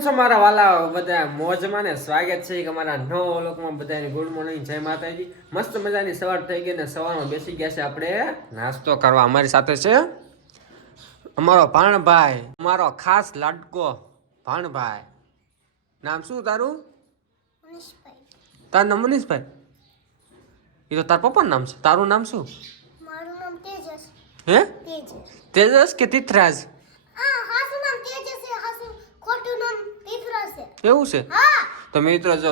છો મારા વાલા બધા મોજમાં ને સ્વાગત છે કે અમારા નવા લોકમાં બધાને ગુડ મોર્નિંગ જય માતાજી મસ્ત મજાની સવાર થઈ ગઈ ને સવારમાં બેસી ગયા છે આપણે નાસ્તો કરવા અમારી સાથે છે અમારો ભાણભાઈ અમારો ખાસ લાડકો ભાણભાઈ નામ શું તારું મનીષભાઈ તારું નામ મનીષભાઈ એ તો તાર પપ્પાનું નામ છે તારું નામ શું મારું નામ તેજસ હે તેજસ તેજસ કે તિથરાજ હાસુ નામ તેજસ છે હાસુ ખોટું નામ તિથરાજ છે એવું છે હા તો મિત્રો જો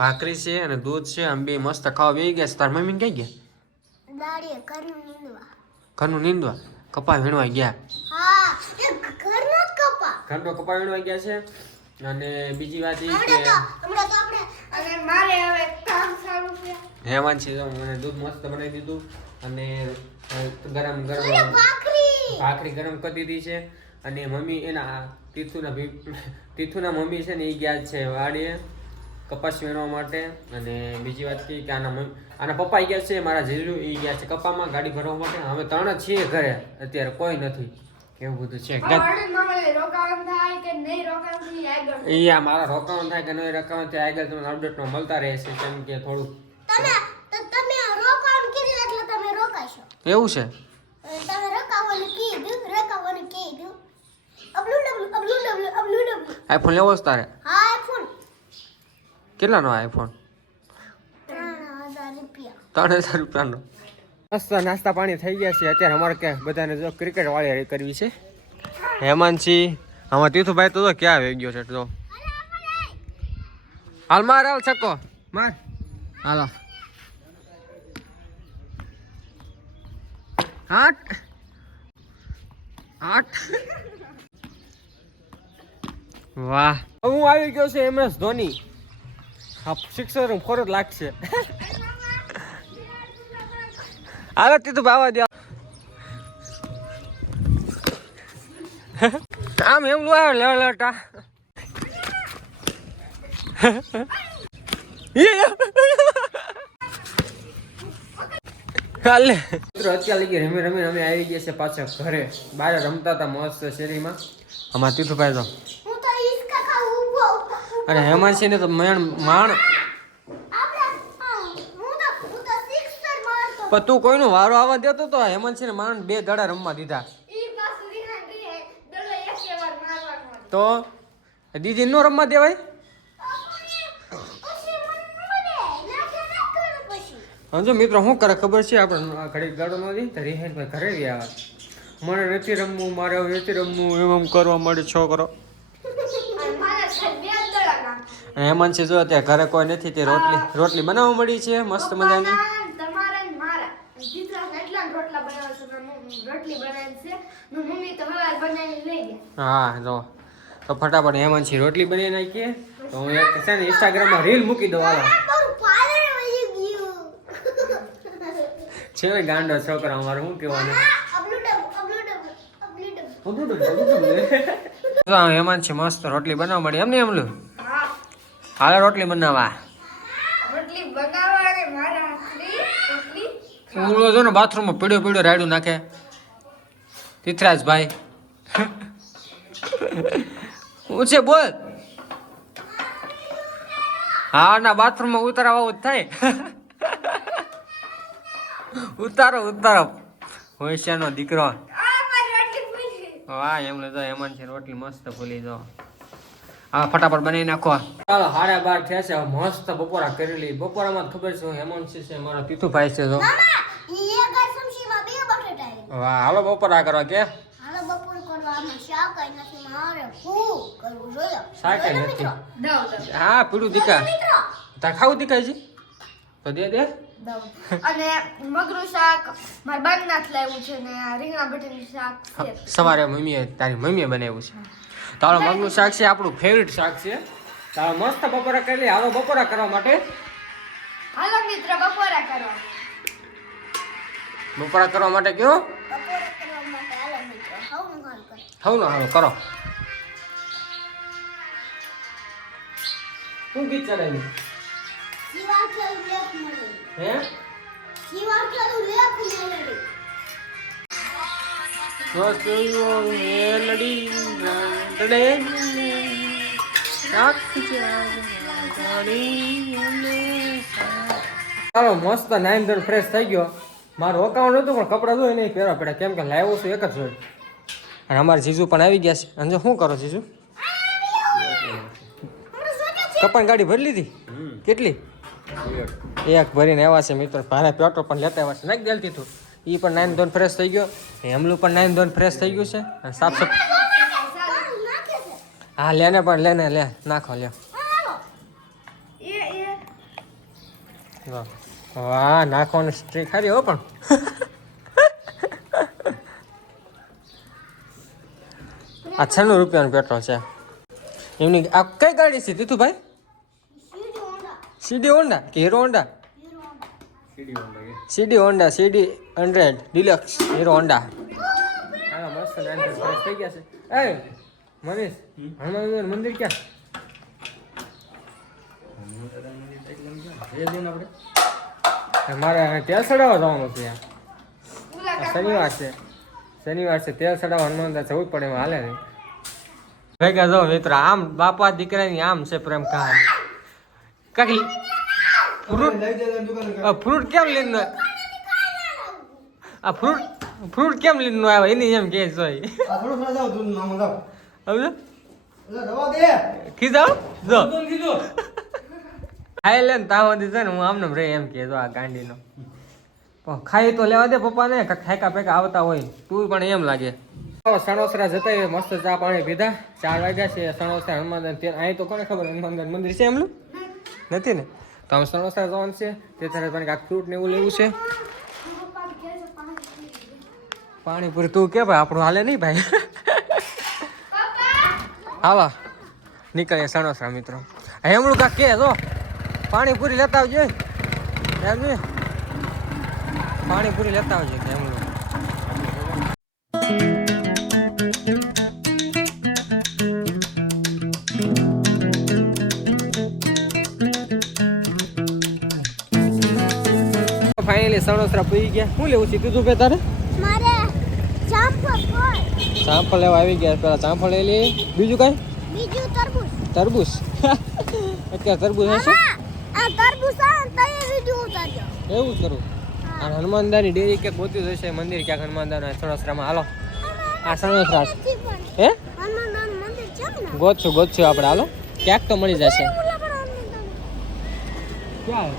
ભાખરી છે અને દૂધ છે આમ બે મસ્ત ખાવા બેસી ગયા છે તાર મમ્મી કઈ ગયા દાડીએ ઘરનું નીંદવા ઘરનું નીંદવા કપા વીણવા ગયા હા એ ઘરનો જ કપા ઘરનો કપા વીણવા ગયા છે અને બીજી વાત એ કે હમણાં તો આપણે અને મારે હવે કામ સારું છે હેમાંશી મને દૂધ મસ્ત બનાવી દીધું અને ગરમ ગરમ ભાખરી ગરમ કરી દીધી છે અને મમ્મી એના તીથુના મમ્મી છે ને એ ગયા છે વાડીએ કપાસ વીણવા માટે અને બીજી વાત કે આના પપ્પા ગયા છે મારા જીજુ એ ગયા છે કપામાં ગાડી ભરવા માટે અમે ત્રણ જ છીએ ઘરે અત્યારે કોઈ નથી કેવું બધું છે એ મારા રોકાવાનું થાય કે નહીં રોકાવાનું થાય આગળ તમને અપડેટમાં મળતા રહે છે કેમ કે થોડુંક તમે રોકાણ કરી એટલે તમે રોકાશો એવું છે તમે રોકાવાનું કીધું અબલું આઈફોન લેવો છે તારે હા આઈફોન કેટલાનો આઈફોન 3000 રૂપિયા 3000 રૂપિયાનો મસ્ત નાસ્તા પાણી થઈ ગયા છે અત્યારે અમારે કે બધાને જો ક્રિકેટ વાળી કરવી છે હેમાંશી આમાં તીથુભાઈ તો ક્યાં આવી ગયો છે તો હાલ માર હાલ છક્કો માર હાલો 8 વાહ હું આવી ગયો છે MS ધોની હા સિક્સર ફોર જ લાગશે હાલો તીથુ બાવા દે આમ એમ લો લેવલટા કાલે મિત્રો અત્યારે લગી રમી અમે આવી ગયા છે પાછા ઘરે બહાર રમતા હતા મસ્ત શેરીમાં અમારા તીથુભાઈ તો હું તો ઈસકા ખાઉં ઉભો અને હેમાંશી ને તો માણ પણ તું કોઈનો વારો આવવા દેતો તો હેમાંશી ને માણ 2 દડા રમવા દીધા તો દીદી નો રમવા દેવાય સમજો મિત્રો શું કરે ખબર છે આપણે ઘડી ગાડો નથી તો રિહાઈભાઈ ઘરે ગયા મને નથી રમવું મારે નથી રમવું એમ કરવા માટે છોકરો હેમાંશી જો અત્યારે ઘરે કોઈ નથી તે રોટલી બનાવવા મળી છે મસ્ત મજાની હા જો તો ફટાફટ હેમાંશી રોટલી બનાવી નાખીએ તો હું એક છે ને ઇન્સ્ટાગ્રામમાં રીલ મૂકી દઉં હાલો છે ને ગાંડો છોકરા અમારે શું કહેવાનું હેમાંશી મસ્ત રોટલી બનાવવા મળી એમને એમલું હાલે રોટલી બનાવવા ઓલો જો ને બાથરૂમમાં પીળો રાયડું નાખે તિથરાજભાઈ હું છે બોલ હા ના બાથરૂમમાં ઉતારવા આવું જ થાય ઉતારો હોશિયારનો દીકરો વાહ એમ લેજો હેમાંશી રોટલી મસ્ત ફૂલી જો હા ફટાફટ બનાવી નાખો ચાલો 12:30 થયા છે મસ્ત બપોરા કરી લઈ બપોરામાં ખબર છે હેમાંશી છે મારો તીથુભાઈ છે જો વાહ હાલો બપોરા કરવા કે શાક નથી હા પીળું દીકા તાર ખાવું દીકાય છે તો દે અને મગનું શાક મારા બાનનાથ લાવ્યું છે ને રીંગણા બટેટાનું શાક છે સવારે તારી મમ્મીએ બનાવ્યું છે તારો મગનું શાક છે આપણું ફેવરિટ શાક છે તારો મસ્ત બપોરા કરી લે હાલો બપોરા કરવા માટે હાલો મિત્ર બપોરા માટે કયો બપોરા કરવા માટે હાલો મિત્ર હવનો હાલો કરો શું ગીત ચલાવ્યું હે મેલડી ચાલો મસ્ત નાઈન ધોરણ ફ્રેશ થઈ ગયો. મારું અકાઉન્ટ હતું પણ કપડાં જોઈએ નહીં પહેરવા પડે કેમ કે લાવ્યો છું એક જ જોઈ. અને અમારા જીજુ પણ આવી ગયા છે. અને જો શું કરો જીજુ? કપાન ગાડી ભરી લીધી? કેટલી? એક ભરીને આવ્યા છે મિત્રો. ભારે પેટ્રોલ પણ લેતા આવ્યા છે. નાખી દેલતી તું. એ પણ નાઈન ધોરણ ફ્રેશ થઈ ગયો. હેમલું પણ નાઈન ધોરણ ફ્રેશ થઈ ગયું છે. અને સાફ સફાઈ હા લેને પણ લેને લે નાખો લે. વાહ નાખવાની સ્ટ્રીક ખારી હો પણ. આ 96 રૂપિયાનું પેટ્રોલ છે એમની. આ કઈ ગાડી છે તીથુભાઈ? સીડી હોન્ડા કે Hero Honda? CD Honda CD 100 deluxe Hero Honda. હા મસ્ત થઈ ગયા છે. એ મનીષ હનુમાન મંદિર ક્યાં? મારે તેલ ચડાવવા જવાનું છે. શનિવાર છે તેલ ચડાવવા હનુમાન જવું જ પડે એમાં હાલે નહીં. ભેગા જો મિત્ર આમ બાપા દીકરાની આમ છે પ્રેમ કહાની. કાકી ફ્રૂટ કેમ લીધું? આ ફ્રૂટ કેમ લીધું આવે એની એમ કે જોઈ ખીજાવ જો ખાઈ લે ને તાવથી છે ને હું આમને રે એમ કે જો આ ગાંડીનો ખાઈ તો લેવા દે પપ્પા ને ખાયકા પેકા આવતા હોય તું પણ એમ લાગે. સણોસરા જતા એ મસ્ત ચા પાણી પીધા. 4 વાગ્યા છે. સણોસરા હનુમાન અહીં તો કોને ખબર હનુમાન મંદિર છે એમનું નથી ને? તો આમ સણોસરા જવાનું છે તે તરફ કાંઈક ફ્રૂટ ને એવું લેવું છે. પાણીપુરી તું કે ભાઈ આપણું હાલે નહીં ભાઈ. હાલો નીકળીએ સણોસરા મિત્રો. હેમલું કાંક કે જો પાણીપુરી લેતા આવજો એમ ને. પાણીપુરી લેતા આવજો હેમલું. ફાઇનલી સણોસરા પૂરી ગયા. શું લેવું છે કીધું ભાઈ તારે? મારે ચાંપલ લેવા આવી ગયા. પેલા ચાંપલ લઈ લે. બીજું કઈ? બીજું તરબૂચ. અત્યારે તરબૂચ હશે એવું જ કરું. આ હનુમાનદાની ડેરી ક્યાંક ગોતી જશે મંદિર ક્યાંક હનુમાનદાના સણોસરામાં. હાલો આ સણોસરા હે ગોતશું આપણે. હાલો ક્યાંક તો મળી જશે. ક્યાં?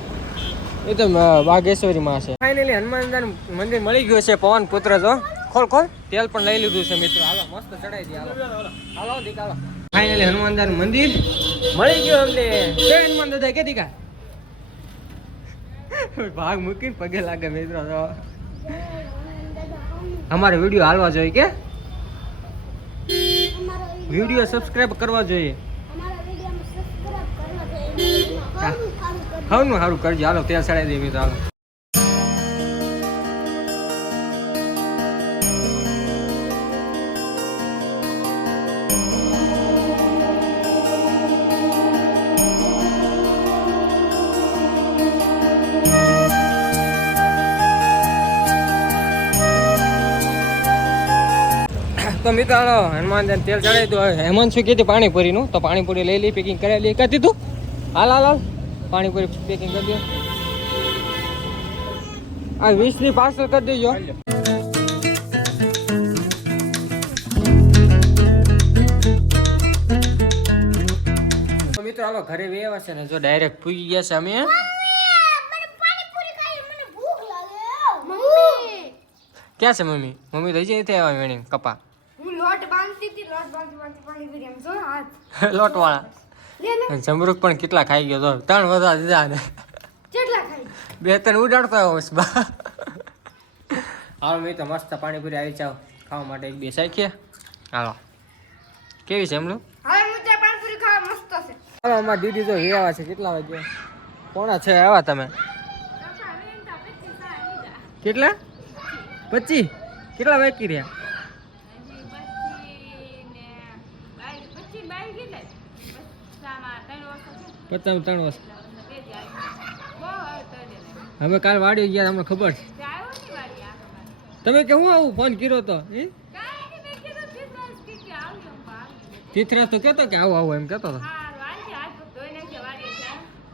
એ તો બાગેશ્વરીમાં છે. ફાઇનલી હનુમાનદાન મંદિર મળી ગયું છે. પવન પુત્ર જો ખોલ તેલ પણ લઈ લીધું છે મિત્રો. હાલો મસ્ત ચડાઈ દે. હાલો દીક હાલો. ફાઇનલી હનુમાનદાન મંદિર મળી ગયું અમને. જય હનુમાન દાદા કે દીકા ભાગ મૂકીને પગે લાગે મિત્રો. અમારે વિડીયો હાલવા જોઈએ કે વિડીયો સબસ્ક્રાઇબ કરવા જોઈએ. હાનું સારું કરજો. હાલો તેલ ચડાવી દઈએ મિત્રો. હાલો તો મિત્રો હનુમાન તેલ ચડાવી દો. હેમંત શું કીધું પાણીપુરીનું તો પાણીપુરી લઈ લઈ પેકિંગ કરાવી લઈ. કરી દીધું? હાલ પાણીપુરી પેકિંગ કરી દો. આ 20 ની પાર્સલ કરી દેજો. મિત્રો હાલો ઘરે વેવા છે ને જો ડાયરેક્ટ પૂગી ગયા છે અમે. ક્યાં છે મમ્મી? મમ્મી રહી જાય આવ્યા વેણી કપા. લોટ બાંધતી પાણીપુરી એમ જો હાથ લોટ વાળા જમરૂક પણ કેટલા ખાઈ ગયો તો 3 વધા દીધા ને કેટલા ખાઈ 2-3 ઉડાડતો આવ્યો બસ. હાલો મેં તો મસ્ત પાણીપુરી આવી જાવ ખાવા માટે. 1-2 શાખીએ. હાલો કેવી છે એમલું? હવે મુજે પાણીપુરી ખાવા મસ્ત છે. હાલો અમાર દીદી તો આવ્યા છે. કેટલા વાગ્યા? 6:45 આવ્યા તમે. કેટલા? 25. કેટલા બાકી રહ્યા? 3 વર્ષ. હવે કાલ વાડી ગયા તમને ખબર છે? તમે કે હું આવું ફોન કર્યો તો તીથરાજ તો કહેતો કે આવું એમ કહેતો હતો.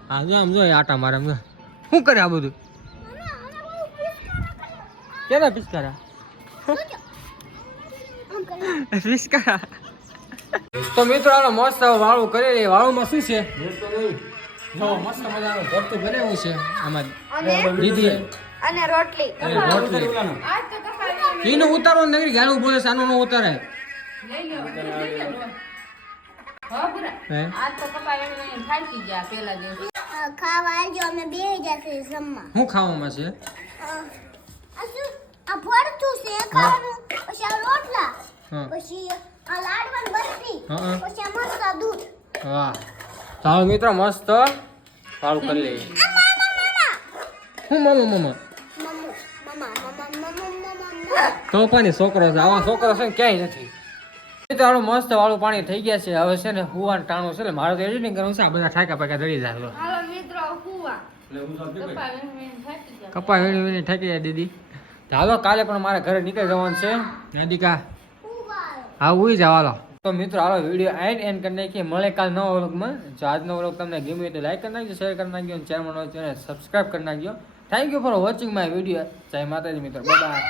હા જો આમ જો એ આટા મારે આમ જો. શું કરે આ બધું કેના પિસ્કારા પિસ્કારા તો મિત્રો આનો મસ્ત વાળું કરી લે વાળુંમાં શું છે જો મસ્ત મજાનું ભરતું બનાવ્યું છે આમાં દીદી અને રોટલી એનું ઉતારો નગરી ગાણું બોલે છે આનું ન ઉતારે હે ખાવા આવજો અમે બે જશે જમવા શું ખાવામાં છે આ ભરતું છે ખાવાનું પછી આ રોટલા હા પછી આ લાડવાની બરફી હા પછી આ મસ્ત દૂધ વાહ ચાલો મિત્રો મસ્ત વાળું કરી લઈએ હું મામા તો પાણી છોકરો છે આવા છોકરો છે ને ક્યાંય નથી તો હાલો મસ્ત વાળું પાણી થઈ ગયા છે હવે છે ને હુવાનું ટાણું છે ને મારે તો એડિટિંગ કરવું છે આ બધા ઠાકા પાકા દળી જાય હાલો મિત્રો હુવા કપા વીણી વીણી ઠાકી જાય દીદી તો હાલો કાલે પણ મારે ઘરે નીકળી જવાનું છે નાદિકા હા ઉઈ જાવ હાલો તો મિત્રો હાલો વિડીયો એન્ડ કરી નાખીએ મળે કાલ નવા વ્લોગમાં જો આજનો વ્લોગ તમને ગમ્યો તો લાઈક કરી નાખજો શેર કરી નાખજો અને ચેનલ હોય તેને સબસ્ક્રાઇબ કરી નાખજો thank you for watching my video જય માતાજી મિત્રો બાય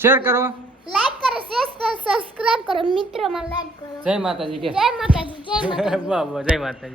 શેર કરો લાઈક કરો શેર કરો સબસ્ક્રાઇબ કરો મિત્રો માં લાઈક કરો જય માતાજી કે જય માતાજી જય માતાજી વાહ વાહ જય માતાજી